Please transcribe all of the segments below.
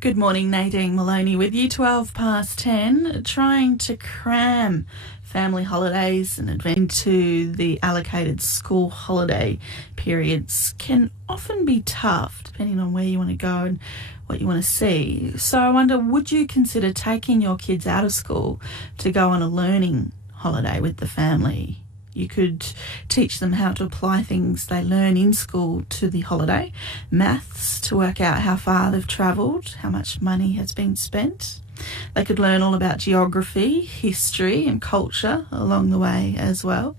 Good morning, Nadine Maloney with you, 12 past 10, trying to cram family holidays and into the allocated school holiday periods can often be tough depending on where you want to go and what you want to see. So I wonder, would you consider taking your kids out of school to go on a learning holiday with the family? You could teach them how to apply things they learn in school to the holiday, maths to work out how far they've travelled, how much money has been spent. They could learn all about geography, history and culture along the way as well.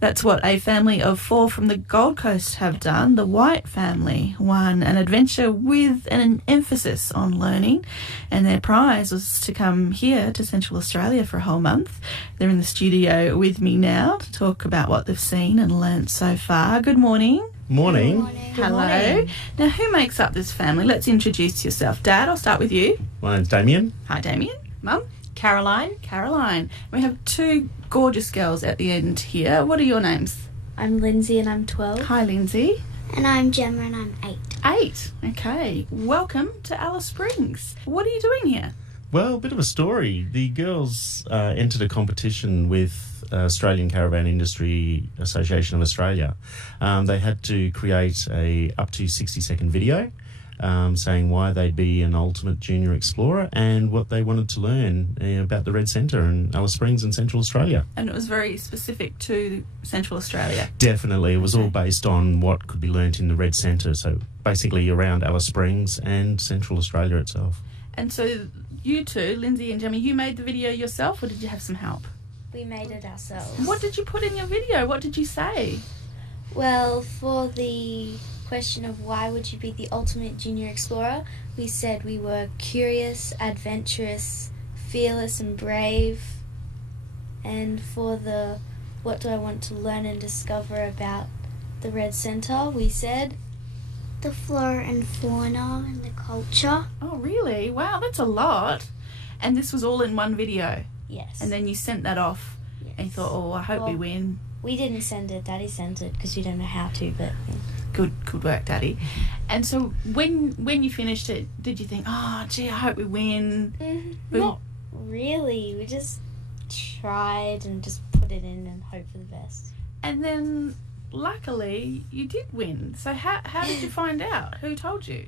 That's what a family of 4 from the Gold Coast have done. The White family won an adventure with an emphasis on learning, and their prize was to come here to Central Australia for a whole month. They're in the studio with me now to talk about what they've seen and learnt so far. Good morning. Morning. Good morning. Hello. Morning. Now, who makes up this family? Let's introduce yourself. Dad, I'll start with you. My name's Damien. Hi, Damien. Mum? Caroline. Caroline. We have 2 gorgeous girls at the end here. What are your names? I'm Lindsay and I'm 12. Hi, Lindsay. And I'm Gemma and I'm 8. 8. Okay. Welcome to Alice Springs. What are you doing here? Well, a bit of a story. The girls entered a competition with Australian Caravan Industry Association of Australia. They had to create a up to 60-second video saying why they'd be an ultimate junior explorer and what they wanted to learn about the Red Centre and Alice Springs in Central Australia. And it was very specific to Central Australia. Definitely. It was all based on what could be learnt in the Red Centre, so basically around Alice Springs and Central Australia itself. And so you two, Lindsay and Gemma, you made the video yourself or did you have some help? We made it ourselves. What did you put in your video? What did you say? Well, for the question of why would you be the ultimate junior explorer, we said we were curious, adventurous, fearless and brave. And for the what do I want to learn and discover about the Red Centre, we said the flora and fauna and the culture. Oh, really? Wow, that's a lot. And this was all in one video? Yes. And then you sent that off and you thought, oh, I hope we win. We didn't send it, Daddy sent it because we don't know how to, but... Good work, Daddy. And so when you finished it, did you think, oh, gee, I hope we win? Not really. We just tried and just put it in and hope for the best. And then, luckily, you did win. So how did you find out? Who told you?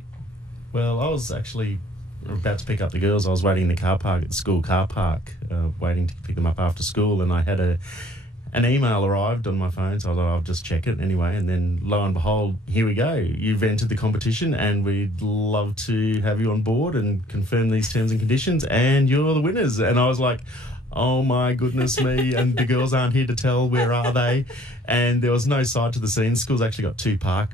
Well, I was actually about to pick up the girls. I was waiting in the car park at the school car park, waiting to pick them up after school, and I had an email arrived on my phone, so I thought I'll just check it anyway, and then lo and behold, here we go. You've entered the competition and we'd love to have you on board and confirm these terms and conditions, and you're the winners. And I was like, oh my goodness me, and the girls aren't here to tell, where are they? And there was no side to the scene. The school's actually got 2 car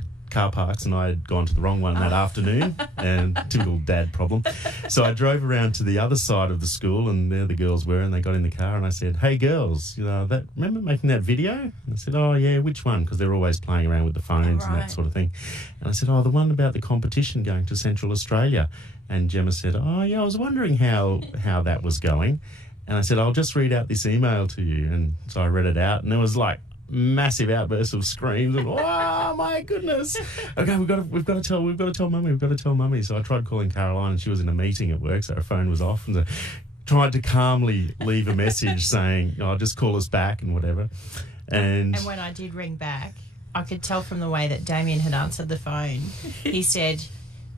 parks, and I had gone to the wrong one that afternoon, and typical dad problem. So I drove around to the other side of the school, and there the girls were, and they got in the car, and I said, hey girls, remember making that video? And I said, oh yeah, which one? Because they're always playing around with the phones and that sort of thing. And I said, oh, the one about the competition going to Central Australia. And Gemma said, oh yeah, I was wondering how that was going. And I said, I'll just read out this email to you. And so I read it out, and there was like massive outbursts of screams of, oh my goodness, okay, we've got to tell mummy. So I tried calling Caroline, and she was in a meeting at work, so her phone was off, and so tried to calmly leave a message saying, oh, just call us back and whatever. And when I did ring back, I could tell from the way that Damien had answered the phone, he said,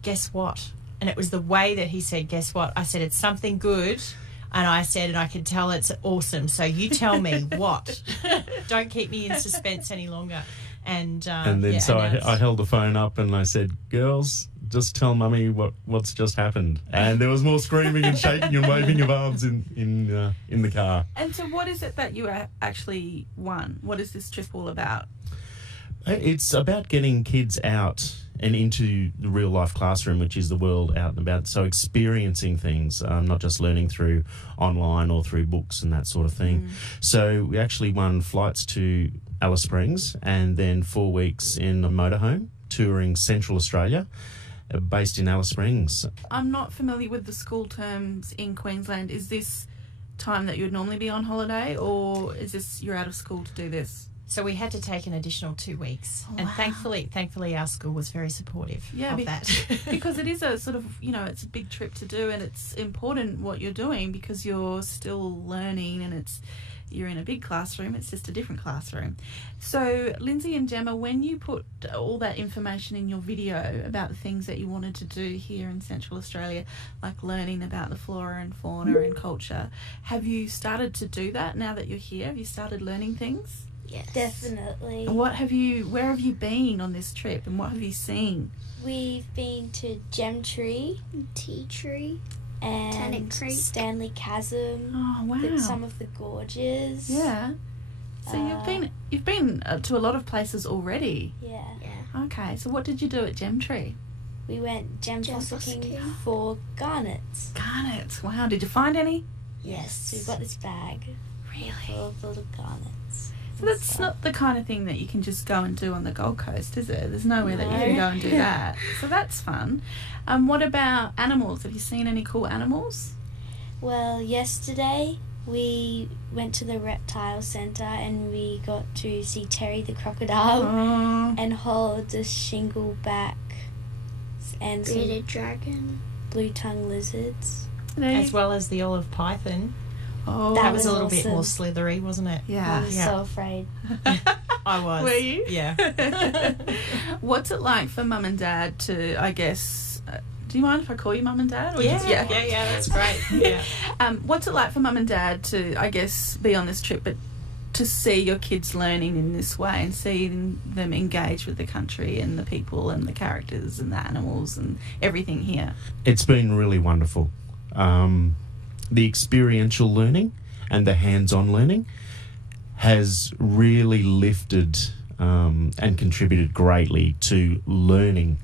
guess what? And it was the way that he said, guess what? I said, it's something good. And I said, and I could tell it's awesome. So you tell me what. Don't keep me in suspense any longer. And then I held the phone up and I said, girls, just tell mummy what's just happened. And there was more screaming and shaking and waving of arms in the car. And so what is it that you actually won? What is this trip all about? It's about getting kids out and into the real life classroom, which is the world out and about. So experiencing things, not just learning through online or through books and that sort of thing. So we actually won flights to Alice Springs and then 4 weeks in a motorhome touring Central Australia, based in Alice Springs. I'm not familiar with the school terms in Queensland. Is this time that you would normally be on holiday, or is this you're out of school to do this? So we had to take an additional 2 weeks, Oh, and wow. thankfully our school was very supportive Yeah, of that. because it is a sort of, it's a big trip to do, and it's important what you're doing because you're still learning, and you're in a big classroom. It's just a different classroom. So, Lindsey and Gemma, when you put all that information in your video about the things that you wanted to do here in Central Australia, like learning about the flora and fauna and culture, have you started to do that now that you're here? Have you started learning things? Yes. Definitely. And where have you been on this trip, and what have you seen? We've been to Gem Tree, Tea Tree. and Tennant Creek. Stanley Chasm, Oh, wow. some of the gorges. Yeah. So you've been to a lot of places already. Yeah. Yeah. Okay. So what did you do at Gemtree? We went gem fossicking fossicking. for garnets. Garnets. Wow. Did you find any? Yes. So we've got this bag Really? full of little garnets. So that's not the kind of thing that you can just go and do on the Gold Coast, is it? There's nowhere that you No. can go and do that. So that's fun. What about animals? Have you seen any cool animals? Well, yesterday we went to the reptile centre and we got to see Terry the crocodile Oh, and hold the shingleback and some Bearded dragon. blue-tongue lizards. As well as the olive python. Oh, That That was a was little bit more awesome. slithery, wasn't it? I yeah. was Yeah. so afraid. I was. Were you? Yeah. What's it like for Mum and Dad to, I guess, do you mind if I call you Mum and Dad? Or Yeah, just- that's great. Yeah. What's it like for Mum and Dad to, I guess, be on this trip, but to see your kids learning in this way and seeing them engage with the country and the people and the characters and the animals and everything here? It's been really wonderful. The experiential learning and the hands-on learning has really lifted and contributed greatly to learning.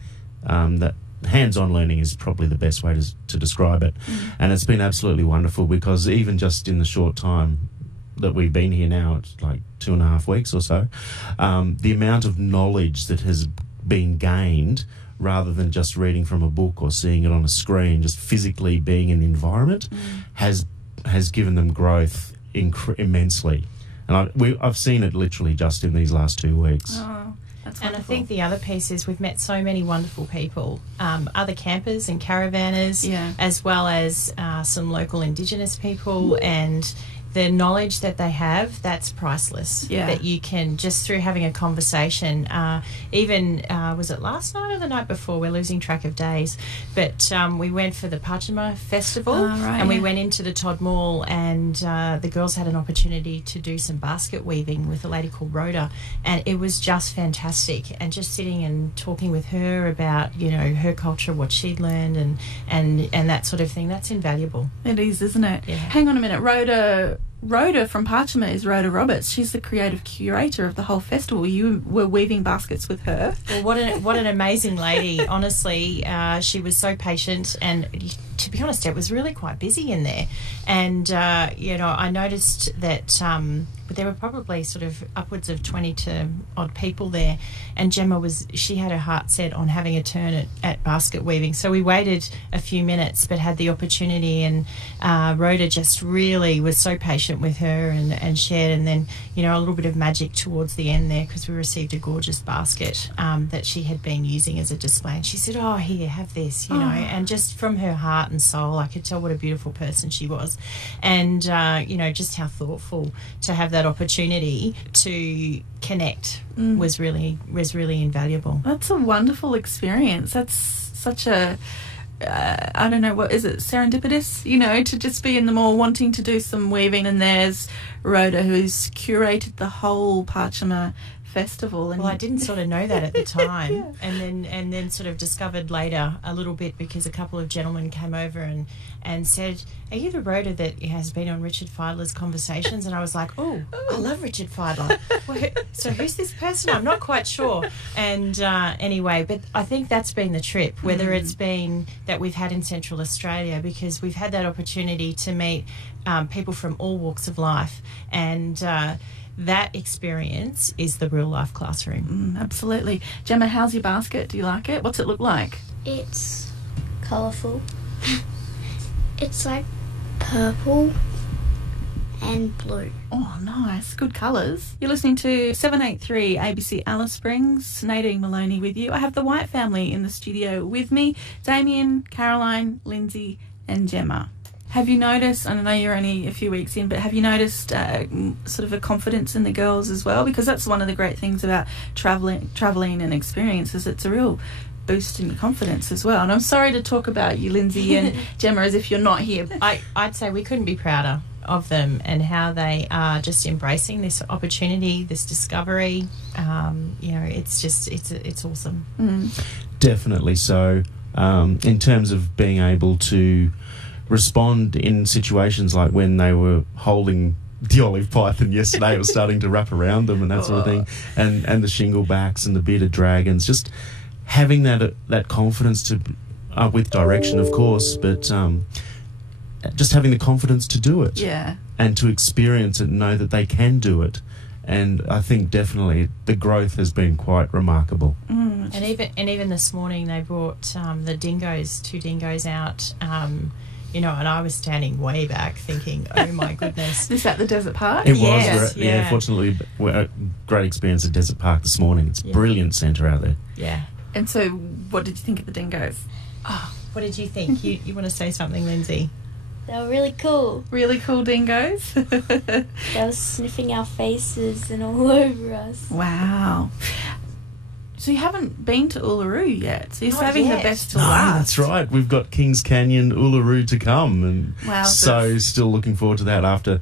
That hands-on learning is probably the best way to describe it. And it's been absolutely wonderful because even just in the short time that we've been here now, it's like 2.5 weeks or so, the amount of knowledge that has been gained rather than just reading from a book or seeing it on a screen, just physically being in the environment has given them growth immensely. And I've seen it literally just in these last 2 weeks. Oh, that's And I wonderful. think the other piece is we've met so many wonderful people, other campers and caravanners, Yeah. as well as some local Indigenous people, and the knowledge that they have, that's priceless. Yeah. That you can, just through having a conversation, even, was it last night or the night before? We're losing track of days. But we went for the Pachama Festival, Right, and we yeah. went into the Todd Mall, and the girls had an opportunity to do some basket weaving with a lady called Rhoda, and it was just fantastic. And just sitting and talking with her about, her culture, what she'd learned, and that sort of thing, that's invaluable. It is, isn't it? Yeah. Hang on a minute. Rhoda from Pachama is Rhoda Roberts. She's the creative curator of the whole festival. You were weaving baskets with her. Well, what an amazing lady. Honestly, she was so patient, and to be honest, it was really quite busy in there. And I noticed that there were probably sort of upwards of 20 to odd people there, and Gemma she had her heart set on having a turn at basket weaving. So we waited a few minutes, but had the opportunity, and Rhoda just really was so patient with her and shared, and then a little bit of magic towards the end there, because we received a gorgeous basket that she had been using as a display, and she said, "Oh, here, have this," and just from her heart and soul, I could tell what a beautiful person she was, and just how thoughtful to have that opportunity to connect was really invaluable. That's a wonderful experience. That's such a, I don't know, what is it, serendipitous, to just be in the mall wanting to do some weaving, and there's Rhoda who's curated the whole Pachama festival. And Well, I didn't sort of know that at the time, and then sort of discovered later a little bit, because a couple of gentlemen came over and said, "Are you the Rhoda that has been on Richard Fidler's Conversations?" And I was like, "Oh, I love Richard Fidler." So who's this person? I'm not quite sure. And anyway, but I think that's been the trip, whether it's been that we've had in Central Australia, because we've had that opportunity to meet people from all walks of life, and that experience is the real life classroom. Absolutely. Gemma, how's your basket? Do you like it? What's it look like? It's Colourful. it's like purple. and blue. Oh, nice. Good colours. You're listening to 783 ABC Alice Springs. Nadine Maloney with you. I have the White family in the studio with me. Damien, Caroline, Lindsay and Gemma. Have you noticed, and I know you're only a few weeks in, but have you noticed sort of a confidence in the girls as well? Because that's one of the great things about travelling and experiences. It's a real boost in your confidence as well. And I'm sorry to talk about you, Lindsay and Gemma, as if you're not here. I'd say we couldn't be prouder of them and how they are just embracing this opportunity, this discovery. It's awesome. Definitely so. In terms of being able to respond in situations like when they were holding the olive python yesterday, it was starting to wrap around them and that sort of thing, and the shingle backs and the bearded dragons, just having that confidence to with direction, of course, but just having the confidence to do it, and to experience it and know that they can do it. And I think definitely the growth has been quite remarkable. And even this morning they brought the dingoes, 2 dingoes out. And I was standing way back thinking, oh my goodness. Is that the Desert Park? It Yes, was, yeah. Fortunately, a great experience at Desert Park this morning. It's a brilliant centre out there. Yeah. And so what did you think of the dingoes? Oh, what did you think? you want to say something, Lindsay? They were really cool. Really cool dingoes? They were sniffing our faces and all over us. Wow. So you haven't been to Uluru yet, so you're Not saving yet. the best till No, last. that's right. We've got Kings Canyon, Uluru to come, and Wow, so still looking forward to that after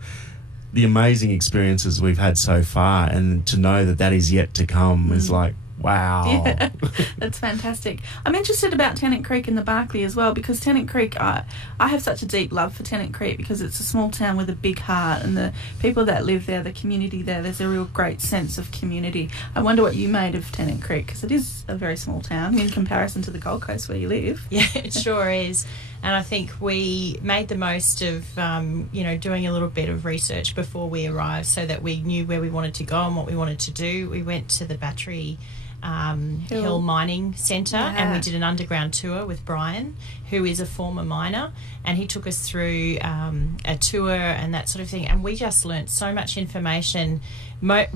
the amazing experiences we've had so far, and to know that is yet to come is like, wow. Yeah, that's fantastic. I'm interested about Tennant Creek and the Barkly as well, because Tennant Creek, I have such a deep love for Tennant Creek because it's a small town with a big heart, and the people that live there, the community there's a real great sense of community. I wonder what you made of Tennant Creek, because it is a very small town in comparison to the Gold Coast where you live. Yeah, it sure is. And I think we made the most of, doing a little bit of research before we arrived so that we knew where we wanted to go and what we wanted to do. We went to the Battery Hill Mining Centre, and we did an underground tour with Brian, who is a former miner, and he took us through a tour and that sort of thing, and we just learnt so much information,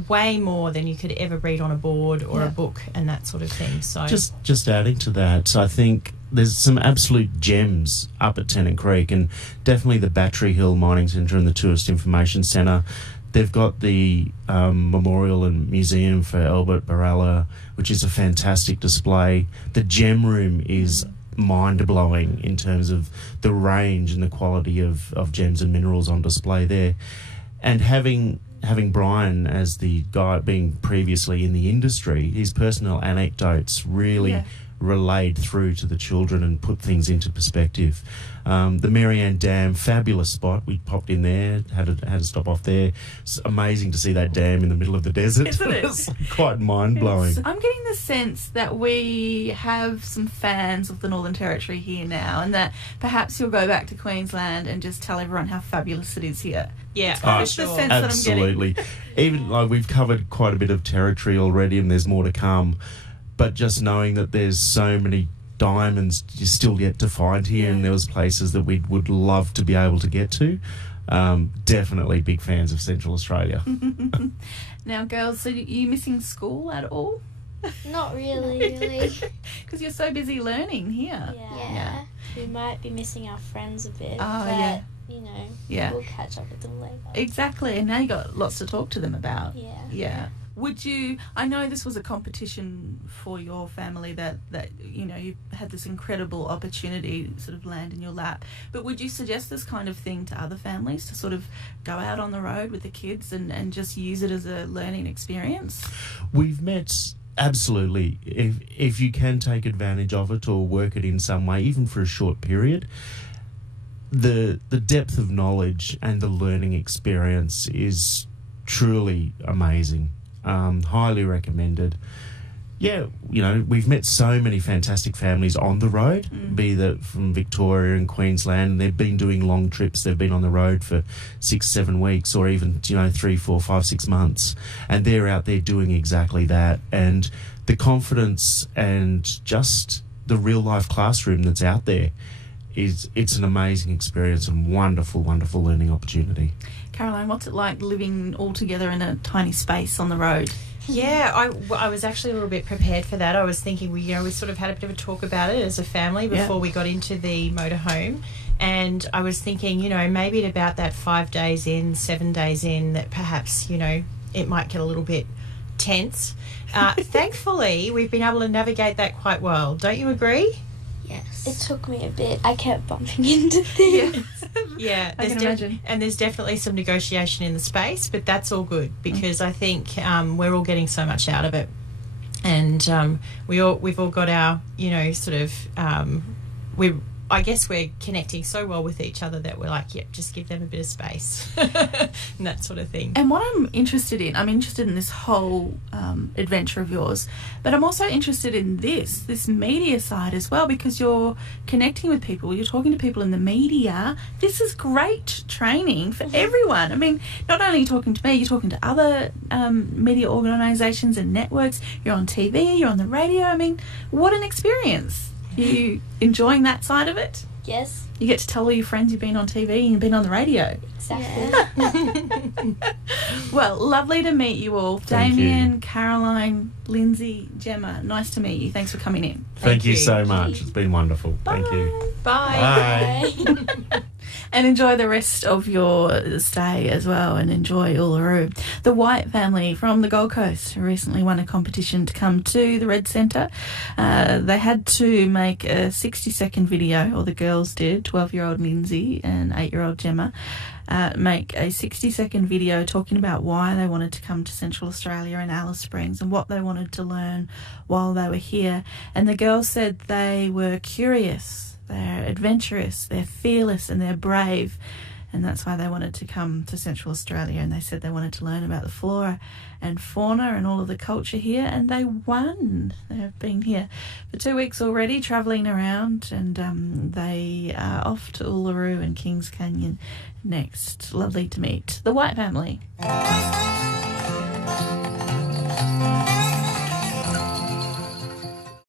way more than you could ever read on a board or a book and that sort of thing. So just adding to that, I think there's some absolute gems up at Tennant Creek, and definitely the Battery Hill Mining Centre and the Tourist Information Centre. They've got the memorial and museum for Albert Barella, which is a fantastic display. The gem room is mind-blowing in terms of the range and the quality of gems and minerals on display there. And having Brian as the guy being previously in the industry, his personal anecdotes really relayed through to the children and put things into perspective. The Marianne Dam, fabulous spot. We popped in there, had to stop off there. It's amazing to see that dam in the middle of the desert. Isn't it? It's quite mind-blowing. I'm getting the sense that we have some fans of the Northern Territory here now, and that perhaps you'll go back to Queensland and just tell everyone how fabulous it is here. yeah, That's for the sure. sense that I'm getting. Absolutely. Even like we've covered quite a bit of territory already, and there's more to come. But just knowing that there's so many diamonds you're still yet to find here, and there was places that we would love to be able to get to. Definitely big fans of Central Australia. Now, girls, so are you missing school at all? Not really. Because you're so busy learning here. Yeah. We might be missing our friends a bit, Oh, but, yeah. we'll catch up with them later. Exactly, and now you got lots to talk to them about. Yeah. Would you, I know this was a competition for your family that you had this incredible opportunity sort of land in your lap, but would you suggest this kind of thing to other families, to sort of go out on the road with the kids and just use it as a learning experience? We've met, absolutely, if you can take advantage of it or work it in some way, even for a short period, the depth of knowledge and the learning experience is truly amazing. Highly recommended. Yeah, we've met so many fantastic families on the road, be that from Victoria and Queensland. They've been doing long trips. They've been on the road for 6-7 weeks, or even 3, 4, 5, 6 months, and they're out there doing exactly that. And the confidence and just the real life classroom that's out there it's an amazing experience and wonderful learning opportunity. Caroline, what's it like living all together in a tiny space on the road? Yeah, I was actually a little bit prepared for that. I was thinking we sort of had a bit of a talk about it as a family before we got into the motorhome. And I was thinking, maybe at about that 5 days in, 7 days in, that perhaps, it might get a little bit tense. Thankfully, we've been able to navigate that quite well. Don't you agree? Yes. It took me a bit. I kept bumping into things. Yeah, I can imagine. And there's definitely some negotiation in the space, but that's all good because I think we're all getting so much out of it. And we've all got our, I guess we're connecting so well with each other that we're like, yep, just give them a bit of space and that sort of thing. And what I'm interested in this whole adventure of yours, but I'm also interested in this media side as well, because you're connecting with people, you're talking to people in the media. This is great training for everyone. I mean, not only are you talking to me, you're talking to other media organisations and networks, you're on TV, you're on the radio. I mean, what an experience. You enjoying that side of it? Yes, You get to tell all your friends you've been on TV and you've been on the radio. exactly. Well, lovely to meet you all. Thank Damien, you. Caroline, Lindsay, Gemma, nice to meet you. Thanks for coming in. Thank you you. so much. It's been wonderful. Thank you. Bye. Bye. And enjoy the rest of your stay as well, and enjoy Uluru. The White family from the Gold Coast recently won a competition to come to the Red Centre. They had to make a 60-second video, or the girls did, 12-year-old Lindsay and 8-year-old Gemma, make a 60-second video talking about why they wanted to come to Central Australia and Alice Springs and what they wanted to learn while they were here. And the girls said they were curious, they're adventurous, they're fearless and they're brave, and that's why they wanted to come to Central Australia. And they said they wanted to learn about the flora and fauna and all of the culture here, and they won. They've been here for 2 weeks already, travelling around, and they are off to Uluru and Kings Canyon next. Lovely to meet the White family.